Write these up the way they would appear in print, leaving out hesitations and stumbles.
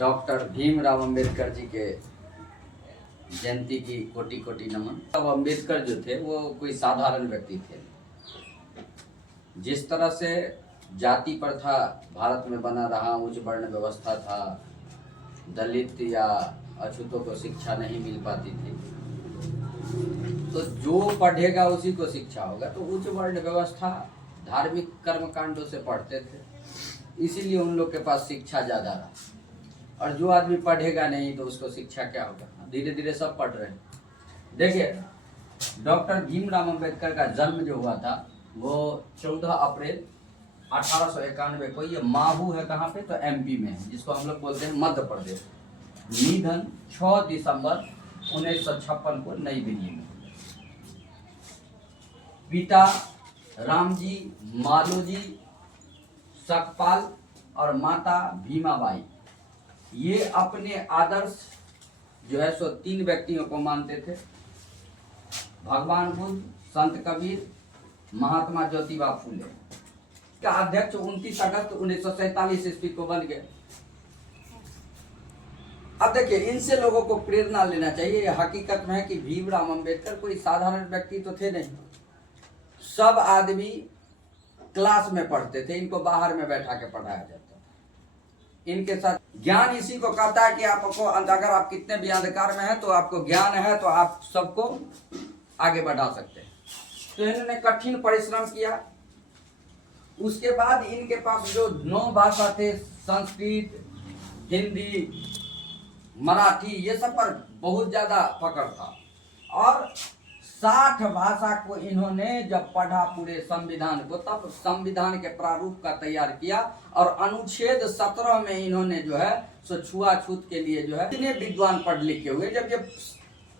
Doctor Bhimrao Ambedkar ji के जयंती की कोटि कोटि नमन। अब अंबेडकर जो थे वो कोई साधारण व्यक्ति थे। जिस तरह से जाति प्रथा भारत में बना रहा, उच्च वर्ण व्यवस्था था, दलित या अछूतों को शिक्षा नहीं मिल पाती थी, तो जो पढ़ेगा उसी को शिक्षा होगा। तो उच्च वर्ण व्यवस्था धार्मिक कर्मकांडों से पढ़ते थे, इसीलिए उन लोग के पास शिक्षा ज़्यादा रहा। और जो आदमी पढ़ेगा नहीं तो उसको शिक्षा क्या होगा। धीरे धीरे सब पढ़ रहे हैं। देखिए, डॉक्टर भीमराव अंबेडकर का जन्म जो हुआ था वो 14 अप्रैल 1891 को, ये माहू है कहाँ पे, तो एमपी में है, जिसको हम लोग बोलते हैं मध्य प्रदेश। निधन 6 दिसंबर 1956 को नई दिल्ली में। पिता रामजी मालोजी सकपाल और माता भीमाबाई, ये अपने आदर्श जो है सो 3 व्यक्तियों को मानते थे। भगवान बुद्ध, संत कबीर, महात्मा ज्योतिबा फूले का अध्यक्ष 29 अगस्त 1947 ईस्वी को बन गए। अब देखिए, इनसे लोगों को प्रेरणा लेना चाहिए। हकीकत में है कि भीमराव अंबेडकर कोई साधारण व्यक्ति तो थे नहीं। सब आदमी क्लास में पढ़ते थे, इनको बाहर में बैठा के पढ़ाया जाता था। इनके साथ ज्ञान इसी को कहता है कि आपको, अगर आप कितने भी अंधकार में हैं तो आपको ज्ञान है तो आप सबको आगे बढ़ा सकते हैं। तो इन्होंने कठिन परिश्रम किया। उसके बाद इनके पास जो 9 भाषा थे, संस्कृत, हिंदी, मराठी, ये सब पर बहुत ज्यादा पकड़ था। और 60 भाषा को इन्होंने जब पढ़ा पूरे संविधान को, तब संविधान के प्रारूप का तैयार किया। और अनुच्छेद 17 में इन्होंने जो है सो छुआछूत के लिए जो है इतने विद्वान पढ़ लिखे हुए। जब ये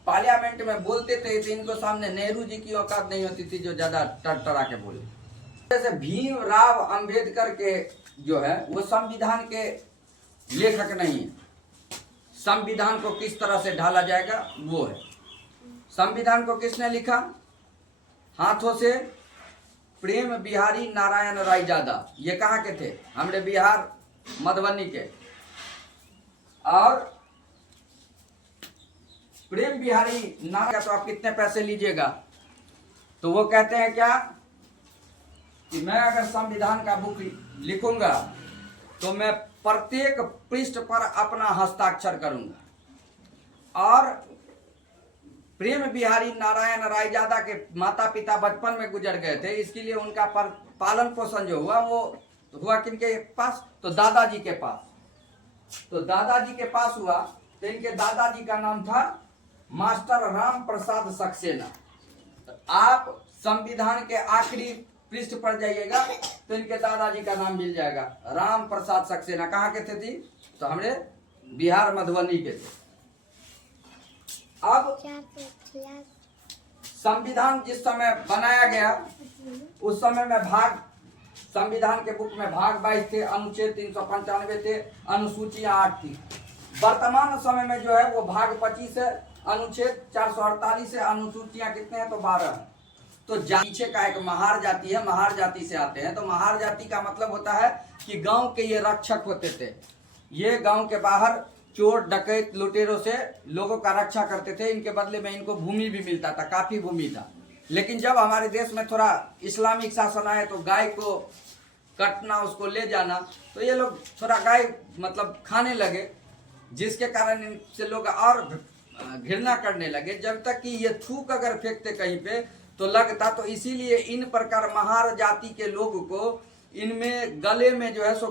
पार्लियामेंट में बोलते थे तो इनको सामने नेहरू जी की औकात नहीं होती थी जो ज्यादा टरटरा के बोले। जैसे भीमराव अंबेडकर के जो है वो संविधान के लेखक नहीं है। संविधान को किस तरह से ढाला जाएगा वो है। संविधान को किसने लिखा? हाथों से प्रेम बिहारी नारायण रायजादा। ये कहाँ के थे? हमारे बिहार मधुबनी के। और प्रेम बिहारी नारायण, तो आप कितने पैसे लीजिएगा? तो वो कहते हैं क्या कि मैं अगर संविधान का बुक लिखूंगा तो मैं प्रत्येक पृष्ठ पर अपना हस्ताक्षर करूंगा। और प्रेम बिहारी नारायण रायजादा के माता पिता बचपन में गुजर गए थे, इसके लिए उनका पालन पोषण जो हुआ वो हुआ किनके पास? तो दादाजी के पास। तो दादाजी के पास हुआ तो इनके दादाजी का नाम था मास्टर राम प्रसाद सक्सेना। तो आप संविधान के आखिरी पृष्ठ पर जाइएगा तो इनके दादाजी का नाम मिल जाएगा, राम प्रसाद सक्सेना। कहाँ के थे? तो हमारे बिहार मधुबनी के थे। अब संविधान जिस समय बनाया गया उस समय में संविधान के बुक में भाग 22 थे, अनुच्छेद 395 थे, अनुसूचियां 8 थी। वर्तमान समय में जो है वो भाग 25 है, अनुच्छेद 448 है, अनुसूचियां कितने हैं? तो 12 है। तो पीछे का एक महार जाति है, महार जाति से आते हैं। तो महार जाति का मतलब होता है कि गांव के ये रक्षक होते थे। ये गांव के बाहर चोर डकैत लुटेरों से लोगों का रक्षा करते थे। इनके बदले में इनको भूमि भी मिलता था, काफी भूमि था। लेकिन जब हमारे देश में थोड़ा इस्लामिक शासन आए तो गाय को कटना, उसको ले जाना, तो ये लोग थोड़ा गाय मतलब खाने लगे, जिसके कारण इनसे लोग और घृणा करने लगे। जब तक कि ये थूक अगर फेंकते कहीं पे तो लगता। तो इसीलिए इन प्रकार महार जाति के लोगों को इनमें गले में जो है सो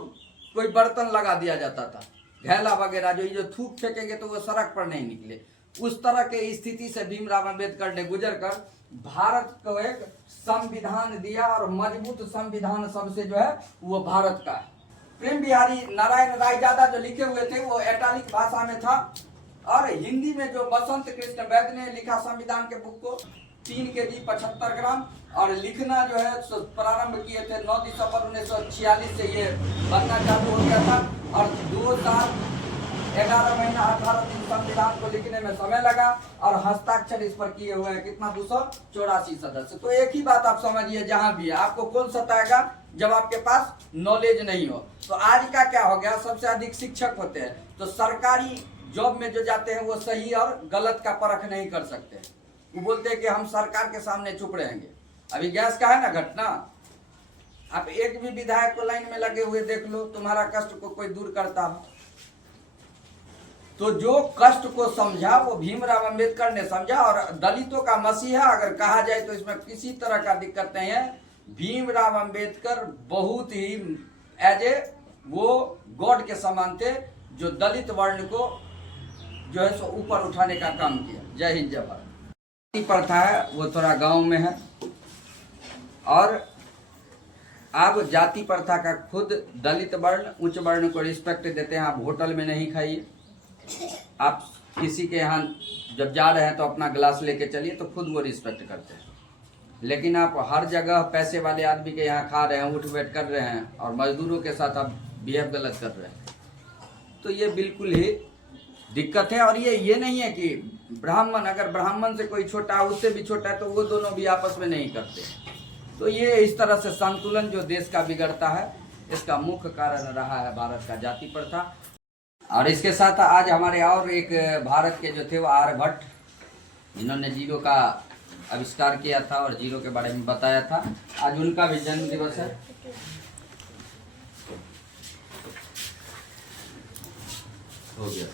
कोई बर्तन लगा दिया जाता था, घैला वगैरह, जो थूक फेंकेंगे तो वो सड़क पर नहीं निकले। उस तरह के स्थिति से भीमराव अंबेडकर ने गुजर कर भारत को एक संविधान दिया। और मजबूत संविधान सबसे जो है वो भारत का है। प्रेम बिहारी नारायण रायजादा जो लिखे हुए थे वो इटालिक भाषा में था। और हिंदी में जो बसंत कृष्ण वैद्य ने लिखा संविधान के बुक को, 3 kg 75 ग्राम, और लिखना जो है प्रारंभ किए थे 9 दिसंबर 1946 से ये बनना चालू हो गया था। और 2 साल 11 महीना 18 दिन संविधान को लिखने में समय लगा। और हस्ताक्षर इस पर किए हुए हैं कितना? 284 सदस्य। तो एक ही बात आप समझिए, जहां भी है आपको कौन सताएगा? जब आपके पास नॉलेज नहीं हो। तो आज का क्या हो गया, सबसे अधिक शिक्षक होते हैं, तो सरकारी जॉब में जो जाते हैं वो सही और गलत का परख नहीं कर सकते। वो बोलते हैं कि हम सरकार के सामने चुप रहेंगे। अभी गैस का है ना घटना, आप एक भी विधायक को लाइन में लगे हुए देख लो, तुम्हारा कष्ट को कोई दूर करता हो। तो जो कष्ट को समझा वो भीमराव अंबेडकर ने समझा, और दलितों का मसीहा अगर कहा जाए तो इसमें किसी तरह का दिक्कत नहीं है। भीमराव अंबेडकर बहुत ही एज ए वो गॉड के समान थे, जो दलित वर्ण को जो है सो ऊपर उठाने का काम किया। जय हिंद जय भारत। जाति प्रथा है वो थोड़ा गांव में है, और अब जाति प्रथा का खुद दलित वर्ण उच्च वर्ण को रिस्पेक्ट देते हैं। आप होटल में नहीं खाइए, आप किसी के यहाँ जब जा रहे हैं तो अपना गिलास लेके चलिए, तो खुद वो रिस्पेक्ट करते हैं। लेकिन आप हर जगह पैसे वाले आदमी के यहाँ खा रहे हैं, उठ बैठ कर रहे हैं, और मजदूरों के साथ आप बिहेव गलत कर रहे हैं, तो ये बिल्कुल ही दिक्कत है। और ये नहीं है कि ब्राह्मण, अगर ब्राह्मण से कोई छोटा है, उससे भी छोटा है, तो वो दोनों भी आपस में नहीं करते। तो ये इस तरह से संतुलन जो देश का बिगड़ता है, इसका मुख्य कारण रहा है भारत का जाति प्रथा। और इसके साथ आज हमारे और एक भारत के जो थे वो आर्यभट्ट, जिन्होंने जीरो का आविष्कार किया था और जीरो के बारे में बताया था, आज उनका भी जन्म दिवस है। हो गया।